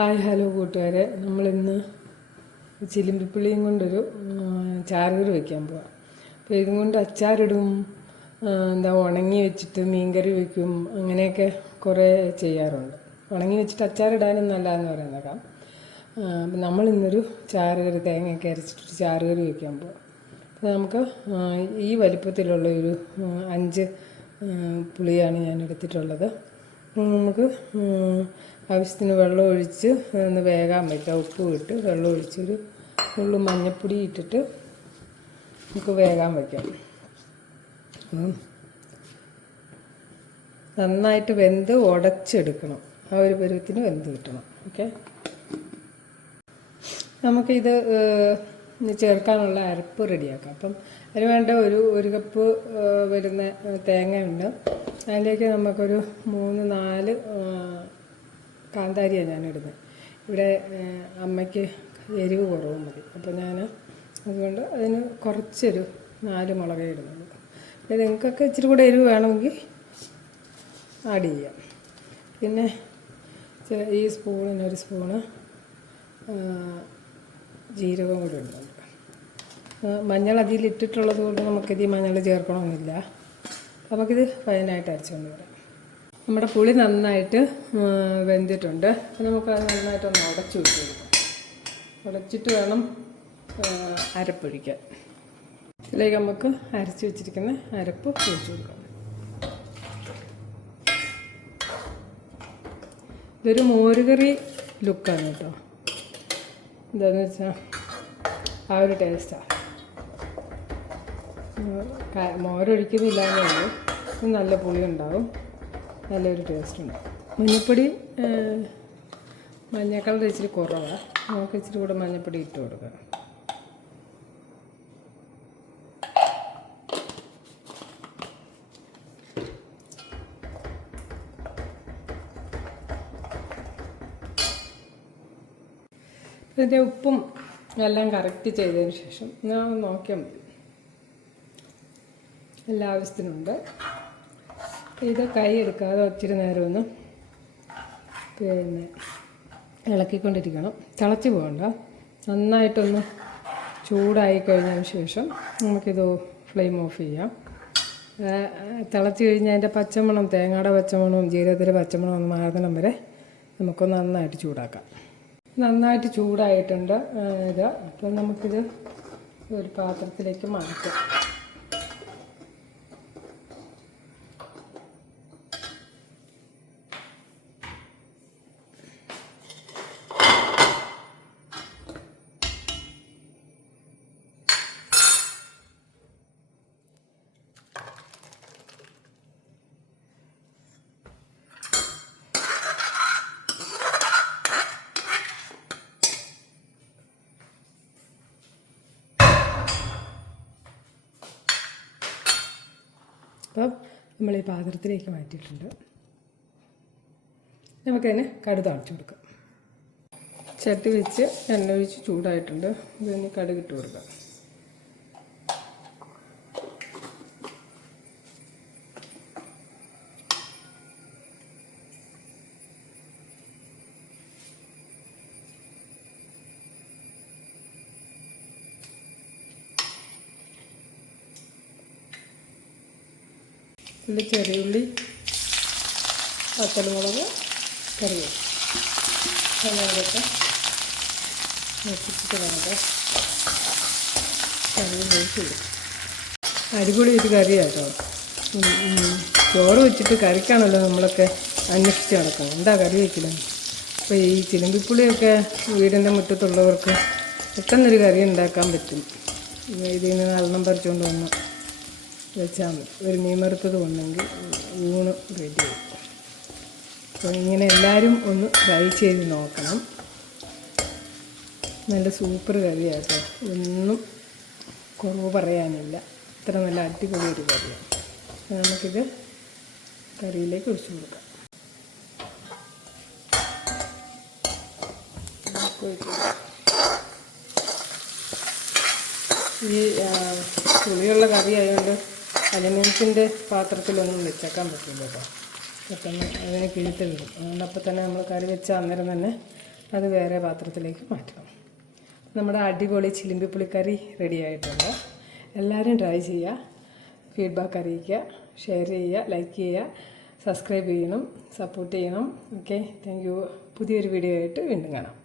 Hi hello കൂട്ടുകാരെ, നമ്മളിന്ന് ചിലിമ്പിപ്പുളിയും കൊണ്ടൊരു ചാറുകറി വയ്ക്കാൻ പോവാം. അപ്പോൾ ഇതും കൊണ്ട് അച്ചാറിടും, ഉണങ്ങി വെച്ചിട്ട് മീൻകറി വയ്ക്കും, അങ്ങനെയൊക്കെ കുറേ ചെയ്യാറുണ്ട്. ഉണങ്ങി വെച്ചിട്ട് അച്ചാറിടാനും നല്ലതെന്ന് പറയുന്നേക്കാം. അപ്പം നമ്മളിന്നൊരു ചാറുകറി തേങ്ങയൊക്കെ അരച്ചിട്ടൊരു ചാറുകറി വയ്ക്കാൻ പോവാം. അപ്പോൾ നമുക്ക് ഈ വലിപ്പത്തിലുള്ള ഒരു 5 പുളിയാണ് ഞാൻ എടുത്തിട്ടുള്ളത്. നമുക്ക് ആവശ്യത്തിന് വെള്ളം ഒഴിച്ച് ഒന്ന് വേകാൻ വയ്ക്കാം. ഉപ്പ് ഇട്ട് വെള്ളം ഒഴിച്ചൊരു ഉള്ളു മഞ്ഞൾപ്പൊടി ഇട്ടിട്ട് നമുക്ക് വേകാൻ വയ്ക്കാം. നന്നായിട്ട് വെന്ത് ഉടച്ചെടുക്കണം. ആ ഒരു പരുവത്തിന് വെന്ത് കിട്ടണം. ഓക്കെ, നമുക്കിത് ചേർക്കാനുള്ള അരപ്പ് റെഡിയാക്കാം. അപ്പം അതിന് വേണ്ട ഒരു കപ്പ് വരുന്ന തേങ്ങയുണ്ട്. അതിലേക്ക് നമുക്കൊരു 3-4 കാന്താരിയാണ് ഞാനിടുന്നത്. ഇവിടെ അമ്മയ്ക്ക് എരിവ് കുറവ് മതി. അപ്പോൾ ഞാൻ അതുകൊണ്ട് അതിന് കുറച്ചൊരു 4 മുളകേ ഇടുന്നുള്ളൂ. പിന്നെ നിങ്ങൾക്കൊക്കെ ഇച്ചിരി കൂടെ എരിവ് വേണമെങ്കിൽ ആഡ് ചെയ്യാം. പിന്നെ ഈ സ്പൂണിനൊരു സ്പൂണ് ജീരകം കൂടി ഇടുന്നുണ്ട്. മഞ്ഞൾ അതിലിട്ടിട്ടുള്ളത് കൊണ്ട് നമുക്കിത് മഞ്ഞൾ ചേർക്കണമെന്നില്ല. നമുക്കിത് ഫൈനായിട്ട് അരച്ചുകൊണ്ട് വരാം. നമ്മുടെ പുളി നന്നായിട്ട് വെന്തിട്ടുണ്ട്. അപ്പോൾ നമുക്കത് നന്നായിട്ടൊന്ന് ഉടച്ചു വിട്ട് കൊടുക്കാം. ഉടച്ചിട്ട് വേണം അരപ്പൊഴിക്കാൻ. ഇതിലേക്ക് നമുക്ക് അരച്ച് വെച്ചിരിക്കുന്ന അരപ്പ് ഒഴിച്ചു കൊടുക്കാം. ഇതൊരു മോരുകറി ലുക്കാണ് കേട്ടോ. എന്താണെന്ന് വെച്ചാൽ ആ ഒരു ടേസ്റ്റാണ്. മോരൊഴിക്കുന്നില്ല എന്നുള്ളൂ, നല്ല പുളി ഉണ്ടാവും, നല്ലൊരു ടേസ്റ്റ് ഉണ്ട്. മഞ്ഞൾപ്പൊടി മഞ്ഞക്കളർ ഇച്ചിരി കുറവാണ്. നമുക്ക് ഇച്ചിരി കൂടെ മഞ്ഞൾപ്പൊടി ഇട്ട് കൊടുക്കാം. ഇതിൻ്റെ ഉപ്പും എല്ലാം കറക്റ്റ് ചെയ്തതിന് ശേഷം ഞാൻ നോക്കിയാൽ മതി. എല്ലാ ആവശ്യത്തിനുണ്ട്. ഇത് കൈ എടുക്കാതെ ഒത്തിരി നേരം ഒന്ന് ഇളക്കിക്കൊണ്ടിരിക്കണം. തിളച്ച് പോകണ്ട. നന്നായിട്ടൊന്ന് ചൂടായി കഴിഞ്ഞതിന് ശേഷം നമുക്കിത് ഫ്ലെയിം ഓഫ് ചെയ്യാം. തിളച്ച് കഴിഞ്ഞാൽ അതിൻ്റെ പച്ചമണം, തേങ്ങയുടെ പച്ചമണവും ജീരകത്തിൻ്റെ പച്ചമണം ഒന്ന് മാറുന്നിടം വരെ നമുക്കൊന്ന് നന്നായിട്ട് ചൂടാക്കാം. നന്നായിട്ട് ചൂടായിട്ടുണ്ട് ഇത്. അപ്പം നമുക്കിത് ഒരു പാത്രത്തിലേക്ക് മാറ്റാം. അപ്പം നമ്മൾ ഈ പാത്രത്തിലേക്ക് മാറ്റിയിട്ടുണ്ട്. നമുക്കതിന് കടുക് താളിച്ച് കൊടുക്കാം. ചട്ടി വെച്ച് എണ്ണ ഒഴിച്ച് ചൂടായിട്ടുണ്ട്. ഇതിന് കടുക് ഇട്ട് കൊടുക്കാം. ഇതിൽ ചെറിയുള്ളി, പച്ചമുളക്, കറിവേപ്പില അതൊക്കെ വെച്ചിട്ട് വേണം കറി ഒഴിച്ചില്ല. അടിപൊളി ഒരു കറിയാണ് കേട്ടോ. ചോറ് വെച്ചിട്ട് കറിക്കാണല്ലോ നമ്മളൊക്കെ അന്വേഷിച്ച് നടക്കണം. എന്താ കറി വയ്ക്കില്ല. അപ്പോൾ ഈ ചിലമ്പിപ്പുളിയൊക്കെ വീടിൻ്റെ മുറ്റത്തുള്ളവർക്ക് പെട്ടെന്നൊരു കറി ഉണ്ടാക്കാൻ പറ്റും. ഇതിൽ നിന്ന് നല്ലോണം പറിച്ചുകൊണ്ട് വന്ന് വെച്ചാൽ മതി. ഒരു മീൻ വറുത്തത് ഉണ്ടെങ്കിൽ ഊണ് റെഡി ആയി. അപ്പോൾ ഇങ്ങനെ എല്ലാവരും ഒന്ന് ട്രൈ ചെയ്ത് നോക്കണം. നല്ല സൂപ്പർ കറിയാട്ടോ. ഒന്നും കുറവ് പറയാനില്ല. ഇത്ര നല്ല അടിപൊളി ഒരു കറിയാണ്. നമുക്കിത് കറിയിലേക്ക് ഒഴിച്ചു കൊടുക്കാം. ഈ പുളിയുള്ള കറി ആയതുകൊണ്ട് അലുമിനിയത്തിൻ്റെ പാത്രത്തിലൊന്നും വെച്ചേക്കാൻ പറ്റില്ല കേട്ടോ. പെട്ടെന്ന് അതിനെ കിഴിട്ട് വരും. അതുകൊണ്ട് അപ്പം തന്നെ നമ്മൾ കറി വെച്ചാൽ അന്നേരം തന്നെ അത് വേറെ പാത്രത്തിലേക്ക് മാറ്റണം. നമ്മുടെ അടിപൊളി ചിലിമ്പിപ്പുളിക്കറി റെഡി ആയിട്ടുണ്ട്. എല്ലാവരും ട്രൈ ചെയ്യുക, ഫീഡ്ബാക്ക് അറിയിക്കുക, ഷെയർ ചെയ്യുക, ലൈക്ക് ചെയ്യുക, സബ്സ്ക്രൈബ് ചെയ്യണം, സപ്പോർട്ട് ചെയ്യണം. Okay, thank you. പുതിയൊരു വീഡിയോ ആയിട്ട് വീണ്ടും കാണാം.